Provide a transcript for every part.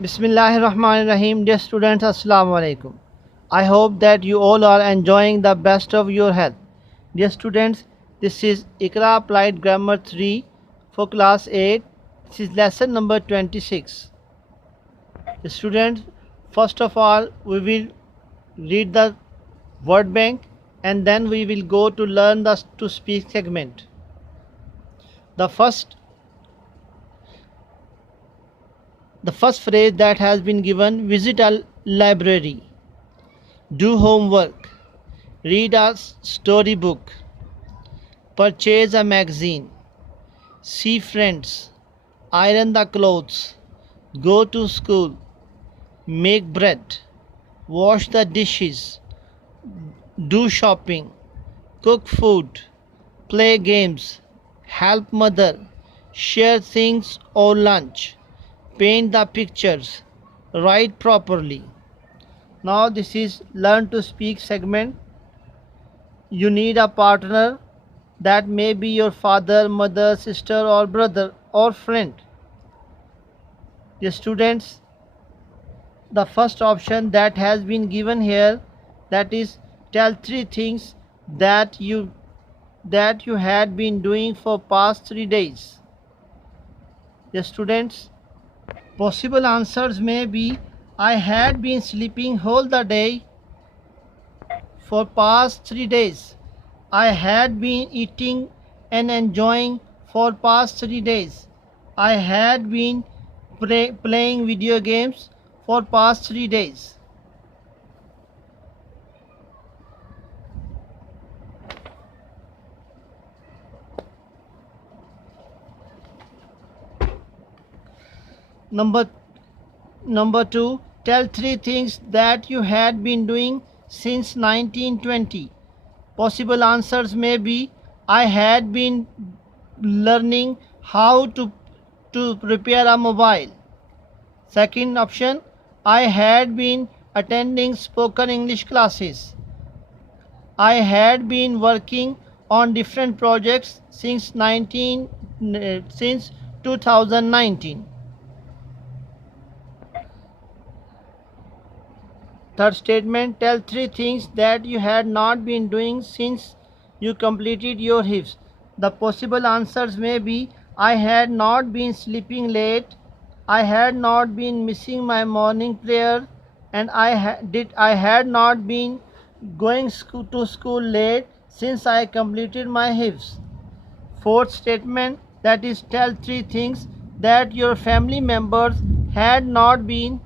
Bismillahirrahmanirrahim. Dear students, Assalamu alaikum. I hope that you all are enjoying the best of your health. Dear students, this is Iqra Applied Grammar 3 for class 8. This is lesson number 26. The students, first of all, we will read the word bank and then we will go to learn the to speak segment. The first phrase that has been given: visit a library, do homework, read a storybook, purchase a magazine, see friends, iron the clothes, go to school, make bread, wash the dishes, do shopping, cook food, play games, help mother, share things or lunch, paint the pictures, write properly. Now this is learn to speak segment. You need a partner, that may be your father, mother, sister or brother or friend. The students, the first option that has been given here, that is tell 3 things that you had been doing for past 3 days. The students, possible answers may be: I had been sleeping whole the day for past 3 days. I had been eating and enjoying for past 3 days. I had been playing video games for past 3 days. Number 2, tell 3 things that you had been doing since 1920. Possible answers may be: I had been learning how to repair a mobile. Second option, I had been attending spoken English classes. I had been working on different projects since 2019. Third statement, tell 3 things that you had not been doing since you completed your hifz. The possible answers may be: I had not been sleeping late, I had not been missing my morning prayer, and I had not been going to school late since I completed my hifz. Fourth statement, that is tell 3 things that your family members had not been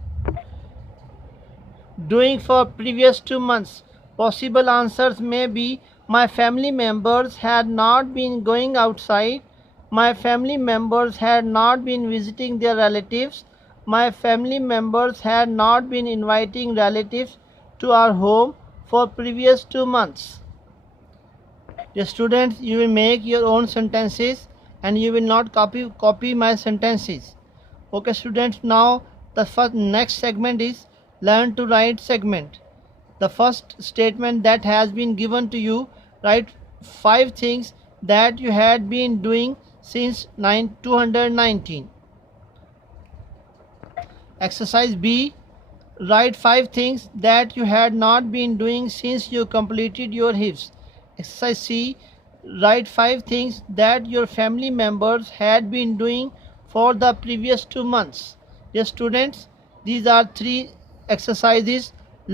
doing for previous 2 months. Possible answers may be: my family members had not been going outside, my family members had not been visiting their relatives, my family members had not been inviting relatives to our home for previous 2 months. The students, you will make your own sentences and you will not copy my sentences. Okay students, now the next segment is learn to write segment. The first statement that has been given to you: write 5 things that you had been doing since 219. Exercise B, write 5 things that you had not been doing since you completed your hifz. Exercise C, write 5 things that your family members had been doing for the previous 2 months. Yes students, these are 3 exercises.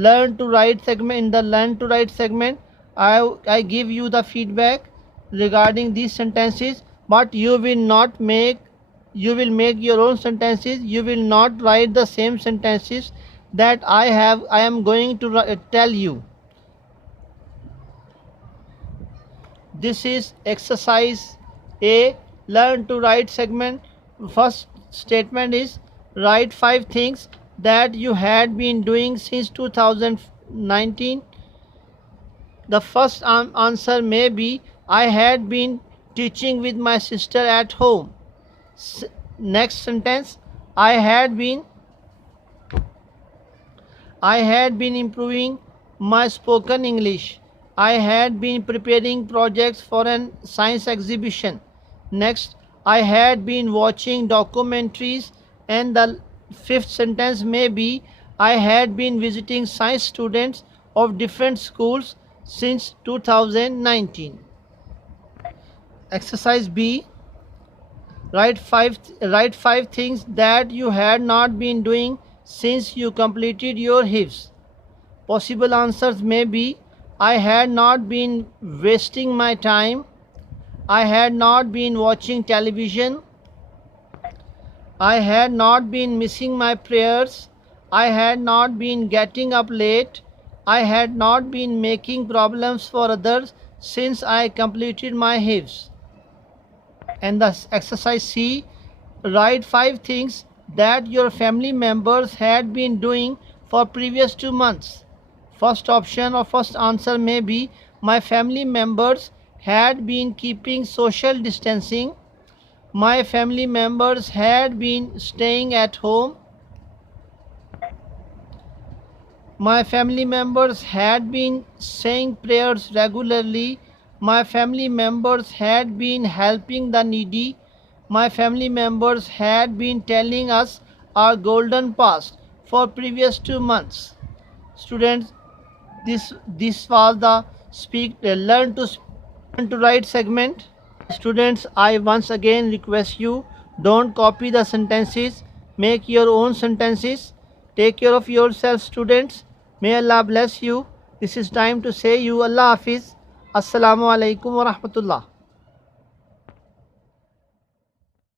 Learn to write segment. In the learn to write segment, I give you the feedback regarding these sentences, but you will make your own sentences. You will not write the same sentences that I am going to tell you. This is exercise A, learn to write segment. First statement is: write 5 things that you had been doing since 2019. The first answer may be: I had been teaching with my sister at home. Next sentence, I had been improving my spoken English. I had been preparing projects for an science exhibition. Next, I had been watching documentaries and the fifth sentence may be I had been visiting science students of different schools since 2019. Exercise B. Write five things that you had not been doing since you completed your hifz. Possible answers may be I had not been wasting my time, I had not been watching television, I had not been missing my prayers, I had not been getting up late, I had not been making problems for others since I completed my hifz. And the exercise C, write five things that your family members had been doing for previous 2 months. First option or first answer may be my family members had been keeping social distancing, my family members had been staying at home, my family members had been saying prayers regularly, my family members had been helping the needy, my family members had been telling us our golden past for previous 2 months. Students, this was the learn to write segment. Students, I once again request you, don't copy the sentences, make your own sentences. Take care of yourself, students. May Allah bless you. This is time to say you Allah Hafiz. Assalamu alaikum wa rahmatullah.